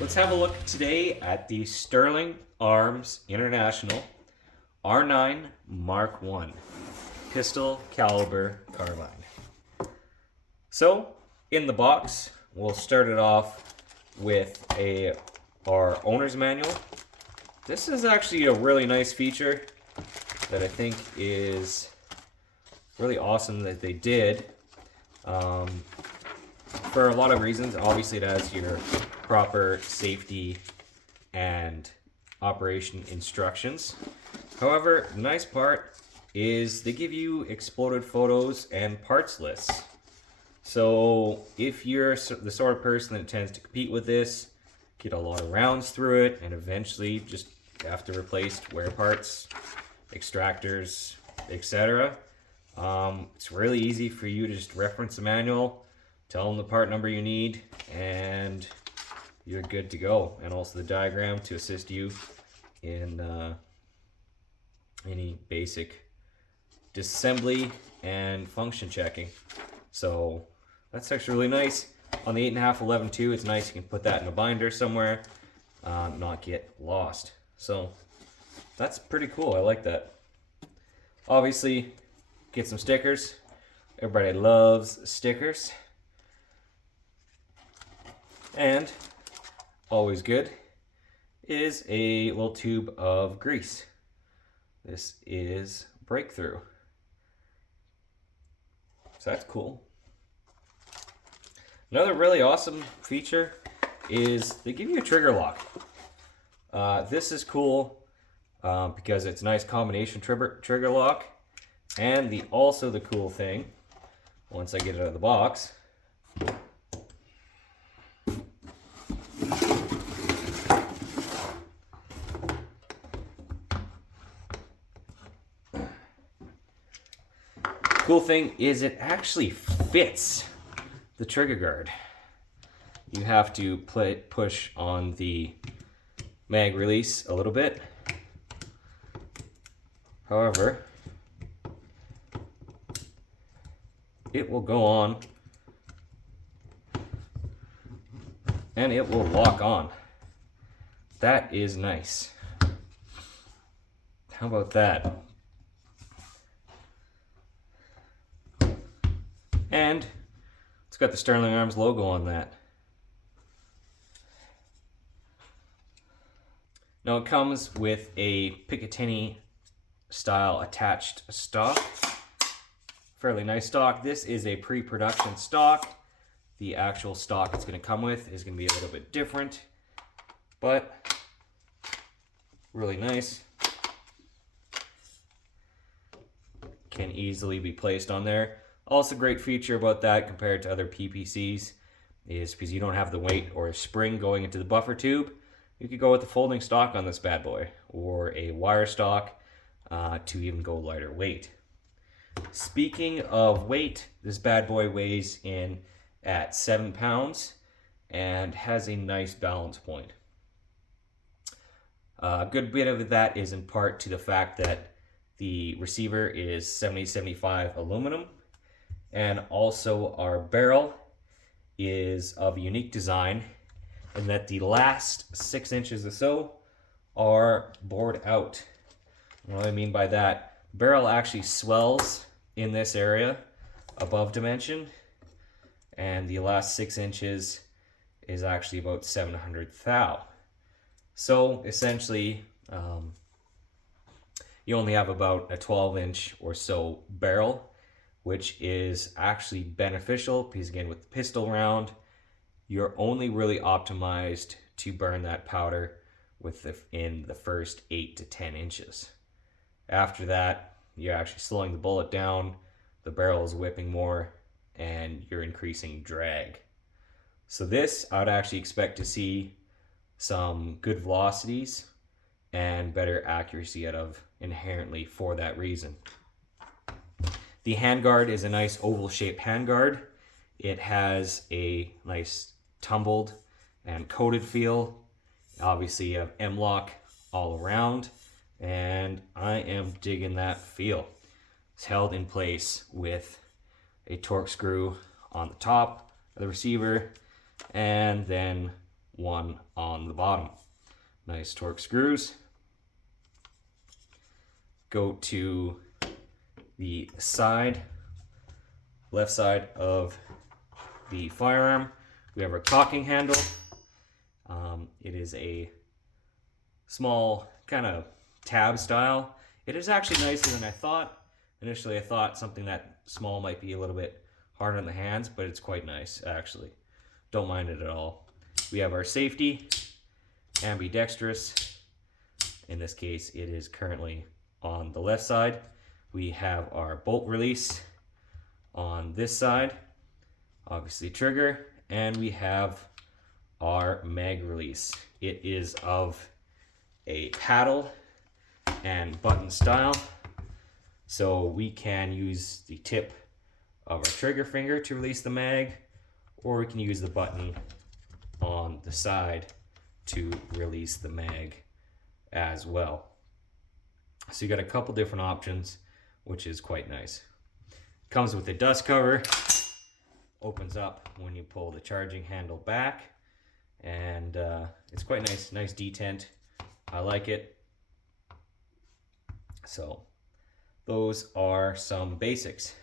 Let's have a look today at the Sterling Arms International R9 Mark I pistol caliber carbine. So in the box, we'll start it off with our owner's manual. This is actually a really nice feature that I think is really awesome that they did. For a lot of reasons. Obviously it has your proper safety and operation instructions. However, the nice part is they give you exploded photos and parts lists. So if you're the sort of person that tends to compete with this, get a lot of rounds through it, and eventually just have to replace wear parts, extractors, etc. It's really easy for you to just reference the manual, tell them the part number you need, and you're good to go. And also the diagram to assist you in any basic disassembly and function checking. So that's actually really nice. On the 8.5 11 too, it's nice. You can put that in a binder somewhere, not get lost. So that's pretty cool. I like that. Obviously, get some stickers. Everybody loves stickers. And always good is a little tube of grease. This is Breakthrough. So that's cool. Another really awesome feature is they give you a trigger lock. This is cool because it's a nice combination trigger lock. And also the cool thing, once I get it out of the box, cool thing is it actually fits the trigger guard. You have to push on the mag release a little bit. However, it will go on and it will lock on. That is nice. How about that? And it's got the Sterling Arms logo on that. Now it comes with a Picatinny style attached stock. Fairly nice stock. This is a pre-production stock. The actual stock it's going to come with is going to be a little bit different, but really nice. Can easily be placed on there. Also, great feature about that compared to other PPCs is because you don't have the weight or a spring going into the buffer tube, you could go with the folding stock on this bad boy, or a wire stock to even go lighter weight. Speaking of weight, this bad boy weighs in at 7 pounds and has a nice balance point. A good bit of that is in part to the fact that the receiver is 70-75 aluminum, and also our barrel is of a unique design in that the last 6 inches or so are bored out. What I mean by that, barrel actually swells in this area above dimension, and the last 6 inches is actually about 700 thou. So essentially, you only have about a 12-inch or so barrel, which is actually beneficial because, again, with the pistol round, you're only really optimized to burn that powder in the first 8 to 10 inches. After that, you're actually slowing the bullet down, the barrel is whipping more, and you're increasing drag. So this, I would actually expect to see some good velocities and better accuracy out of inherently for that reason. The handguard is a nice oval shaped handguard. It has a nice tumbled and coated feel. Obviously you have M-lock all around, and I am digging that feel. It's held in place with a torque screw on the top of the receiver, and then one on the bottom. Nice torque screws. Go to the side, left side of the firearm. We have our cocking handle. It is a small kind of tab style. It is actually nicer than I thought. Initially I thought something that small might be a little bit hard on the hands, but it's quite nice actually. Don't mind it at all. We have our safety, ambidextrous. In this case, it is currently on the left side. We have our bolt release on this side, obviously trigger, and we have our mag release. It is of a paddle and button style, so we can use the tip of our trigger finger to release the mag, or we can use the button on the side to release the mag as well. So you got a couple different options, which is quite nice. Comes with a dust cover, opens up when you pull the charging handle back, and it's quite nice detent. I like it. So those are some basics.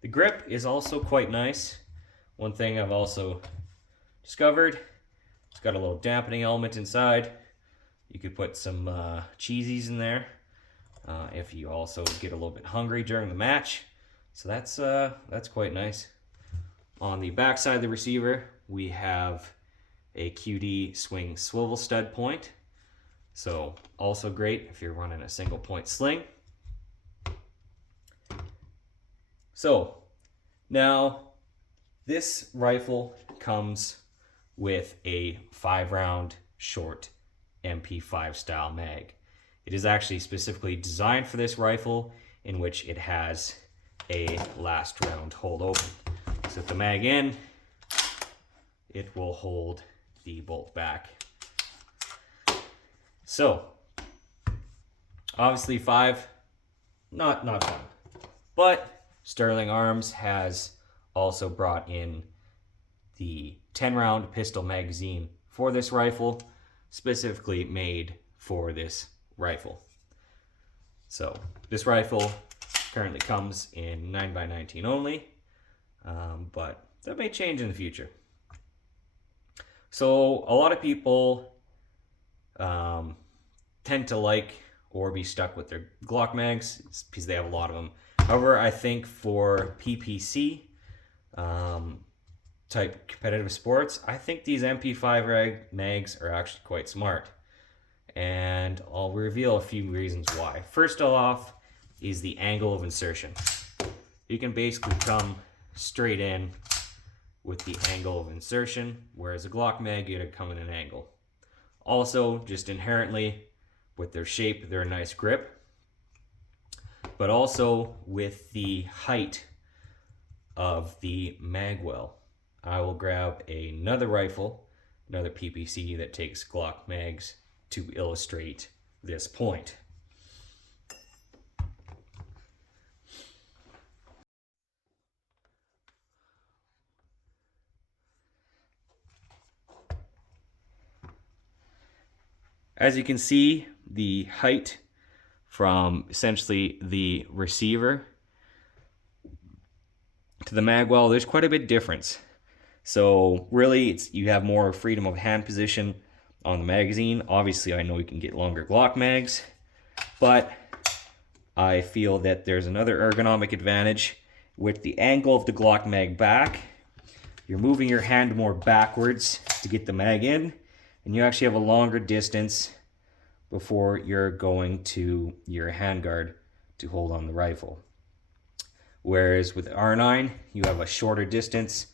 The grip is also quite nice. One thing I've also discovered, it's got a little dampening element inside. You could put some cheesies in there if you also get a little bit hungry during the match. So that's quite nice. On the back side of the receiver, we have a QD swing swivel stud point. So also great if you're running a single point sling. So now this rifle comes with a 5-round short MP5 style mag. It is actually specifically designed for this rifle, in which it has a last round hold open. Set the mag in, it will hold the bolt back. So obviously 5, not fun, but Sterling Arms has also brought in the 10-round pistol magazine for this rifle, specifically made for this rifle. So this rifle currently comes in 9x19 only, but that may change in the future. So a lot of people tend to like or be stuck with their Glock mags because they have a lot of them. However, I think for PPC type competitive sports, I think these MP5 mags are actually quite smart. And I'll reveal a few reasons why. First off is the angle of insertion. You can basically come straight in with the angle of insertion, whereas a Glock mag, you gotta come in an angle. Also, just inherently, with their shape, they're a nice grip. But also with the height of the mag well. I will grab another rifle, another PPC that takes Glock mags to illustrate this point. As you can see, the height from essentially the receiver to the mag well, there's quite a bit difference. So really, you have more freedom of hand position on the magazine. Obviously, I know you can get longer Glock mags, but I feel that there's another ergonomic advantage with the angle of the Glock mag back. You're moving your hand more backwards to get the mag in, and you actually have a longer distance before you're going to your handguard to hold on the rifle. Whereas with R9, you have a shorter distance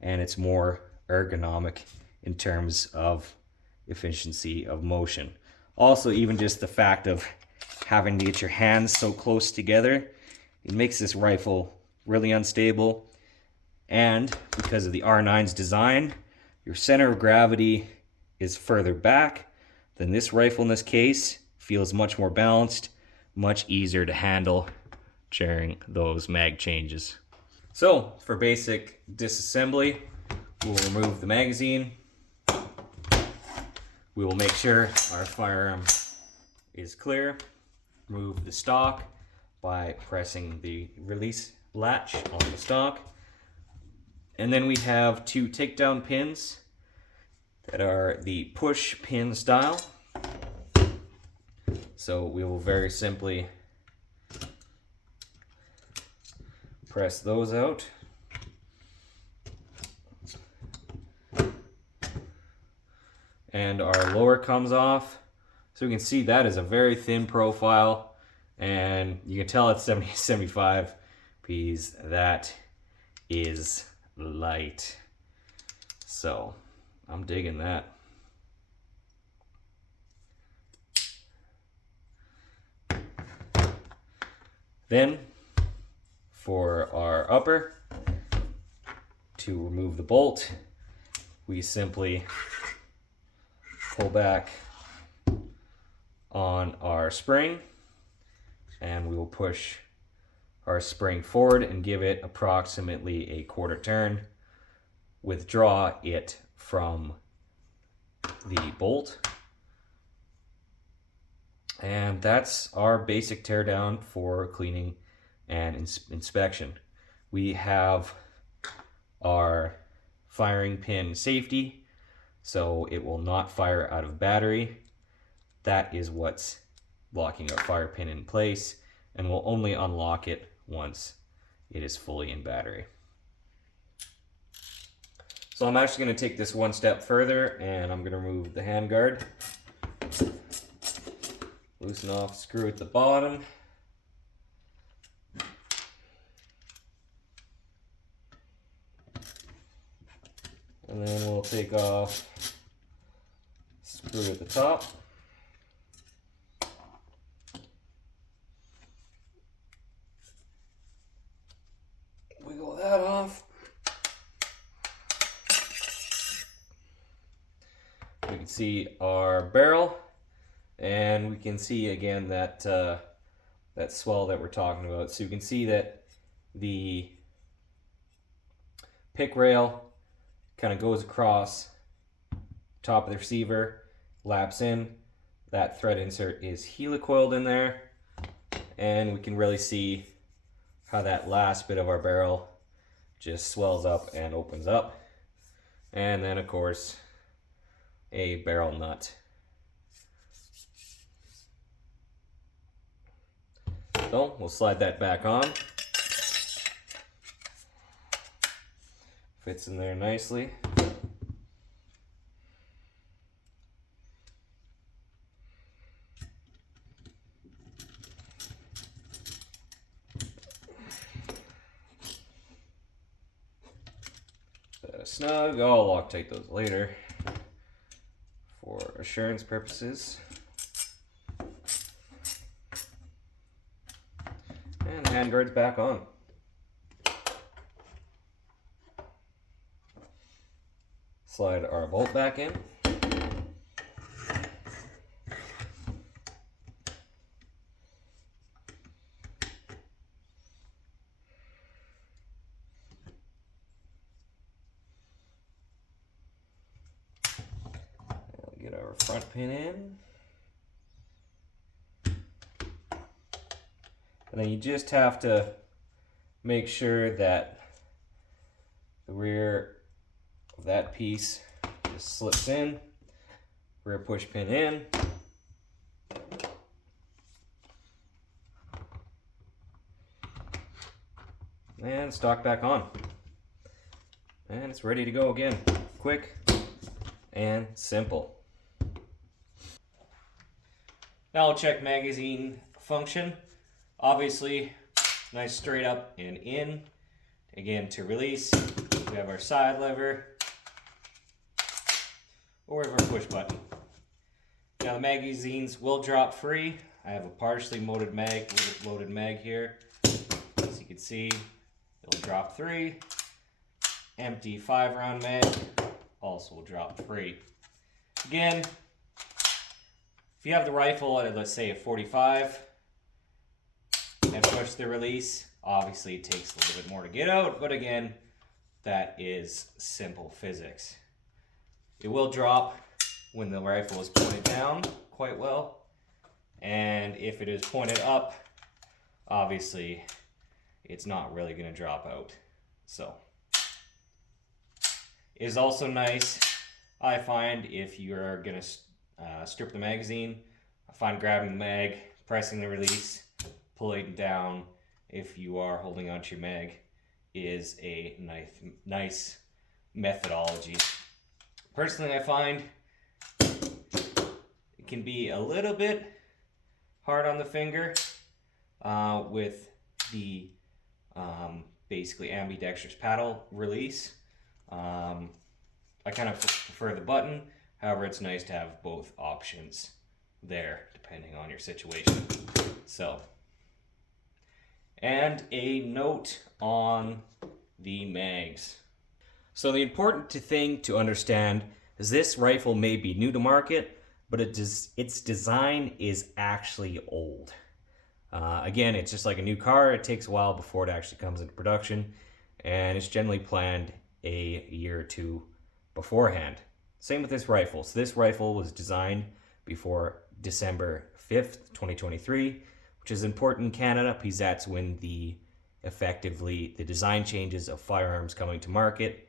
and it's more ergonomic in terms of efficiency of motion. Also, even just the fact of having to get your hands so close together, it makes this rifle really unstable. And because of the R9's design, your center of gravity is further back than this rifle in this case. Feels much more balanced, much easier to handle during those mag changes. So for basic disassembly, we'll remove the magazine, We will make sure our firearm is clear. Remove the stock by pressing the release latch on the stock. And then we have 2 takedown pins that are the push pin style. So we will very simply press those out. And our lower comes off. So we can see that is a very thin profile, and you can tell it's 75 because that is light. So I'm digging that. Then for our upper, to remove the bolt, we simply pull back on our spring, and we will push our spring forward and give it approximately a quarter turn. Withdraw it from the bolt. And that's our basic teardown for cleaning and inspection. We have our firing pin safety, so it will not fire out of battery. That is what's locking our fire pin in place, and we'll only unlock it once it is fully in battery. So I'm actually going to take this one step further, and I'm going to remove the handguard. Loosen off, screw at the bottom. And then we'll take off screw at the top. Wiggle that off. We can see our barrel, and we can see again that that swell that we're talking about. So you can see that the pick rail kind of goes across top of the receiver, laps in. That thread insert is helicoiled in there, and we can really see how that last bit of our barrel just swells up and opens up. And then of course a barrel nut. So we'll slide that back on. Fits in there nicely. Snug. I'll Loctite those later for assurance purposes. And the handguard's back on. Slide our bolt back in. Get our front pin in. And then you just have to make sure that the rear of that piece just slips in. Rear push pin in. And stock back on. And it's ready to go again. Quick and simple. Now I'll check magazine function. Obviously, nice straight up and in. Again, to release, we have our side lever, or we have our push button. Now the magazines will drop free. I have a partially loaded mag here. As you can see, it'll drop 3. Empty 5-round mag also will drop 3. Again, if you have the rifle at, let's say, a 45 and push the release, obviously it takes a little bit more to get out, but again, that is simple physics. It will drop when the rifle is pointed down quite well. And if it is pointed up, obviously it's not really going to drop out. So it is also nice, I find, if you're going to strip the magazine. I find grabbing the mag, pressing the release, pulling it down if you are holding onto your mag is a nice methodology. Personally, I find it can be a little bit hard on the finger with the basically ambidextrous paddle release. I kind of prefer the button. However, it's nice to have both options there depending on your situation. So, and a note on the mags. So the important thing to understand is this rifle may be new to market, but its design is actually old. Again, it's just like a new car. It takes a while before it actually comes into production, and it's generally planned a year or two beforehand. Same with this rifle. So this rifle was designed before December 5th, 2023, which is important in Canada because that's when effectively the design changes of firearms coming to market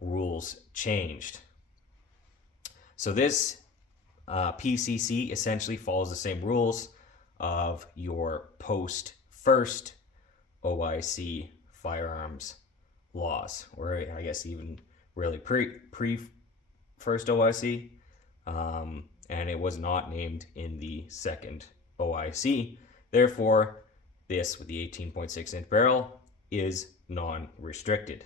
rules changed. So this PCC essentially follows the same rules of your post-first OIC firearms laws, or I guess even really pre-first OIC, and it was not named in the second OIC. Therefore, this with the 18.6 inch barrel is non-restricted.